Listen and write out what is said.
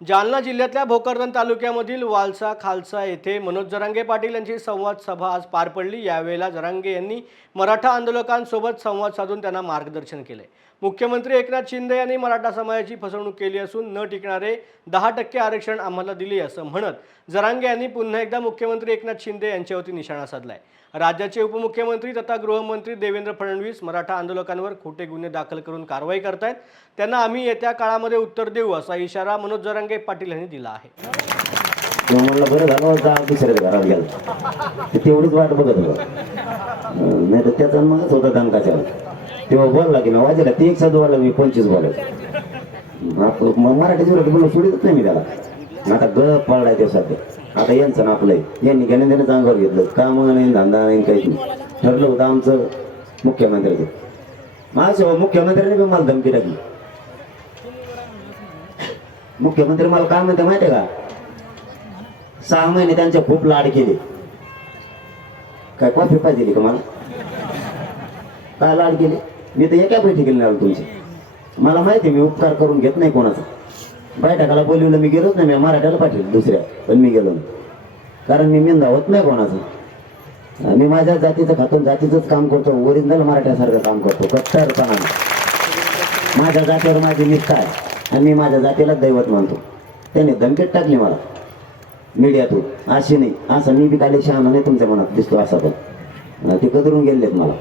जालना जिल्ह्यातल्या भोकरदन तालुक्यामधील वालसा खालसा येथे मनोज जरांगे पाटील यांची संवाद सभा आज पार पडली। यावेळेला जरांगे यांनी मराठा आंदोलकांसोबत संवाद साधून त्यांना मार्गदर्शन केले। मुख्यमंत्री एकनाथ शिंदे यांनी मराठा समाजाची फसवणूक केली असून न टिकणारे 10% आरक्षण आम्हाला दिले असं म्हणत जरांगे यांनी पुन्हा एकदा मुख्यमंत्री एकनाथ शिंदे यांच्यावरती निशाणा साधलाय। राज्याचे उपमुख्यमंत्री तथा गृहमंत्री देवेंद्र फडणवीस मराठा आंदोलकांवर खोटे गुन्हे दाखल करून कारवाई करतायत, त्यांना आम्ही येत्या काळामध्ये उत्तर देऊ असा इशारा मनोज जरांगे पाटील यांनी दिला आहे। म्हणलं बरं झालं होतं दुसऱ्या घरात गेला तेवढीच वाट बघत होतं, नाही तर त्याचा मगच होता दणकाच्या तेव्हा बोलला की मी वाजेला ते एक साधूवाला मी 25 बोलायचं मराठी जोरात बोलून सोडितच नाही मी त्याला। आता गप पडलाय ते सध्या आता यांचं ना आपलंय यांनी घेणं देणं अंगावर घेतलं, काम नाही धंदा नाही काही नाही। ठरलं होतं आमचं मुख्यमंत्र्याचं, माझ्या मुख्यमंत्र्याने पण मला धमकी टाकली। मुख्यमंत्री मला काय म्हणते माहिती आहे का, 6 महिने त्यांचे खूप लाड केले। काय कॉफी पाहिजे का मला, काय लाड केले? मी तर एका बैठकीला नाही आलो तुमची, मला माहिती आहे मी उपकार करून घेत नाही कोणाचा। बैठकाला बोलवलं मी गेलोच नाही, मी मराठ्याला पाठवलं दुसऱ्या, पण मी गेलो नाही कारण मी निंदा होत नाही कोणाचं। मी माझ्या जातीचं खातो, जातीचंच काम करतो, ओरिजिनल मराठ्यासारखं काम करतो कट्टरपणाने। माझ्या जातीवर माझी निष्ठा आहे आणि मी माझ्या जातीला दैवत मानतो। त्याने धमकीत टाकली मला मीडियातून, अशी नाही असं मी बी काही शहाणा नाही तुमच्या मनात दिसतो असा, पण ते कदरून गेलेत मला।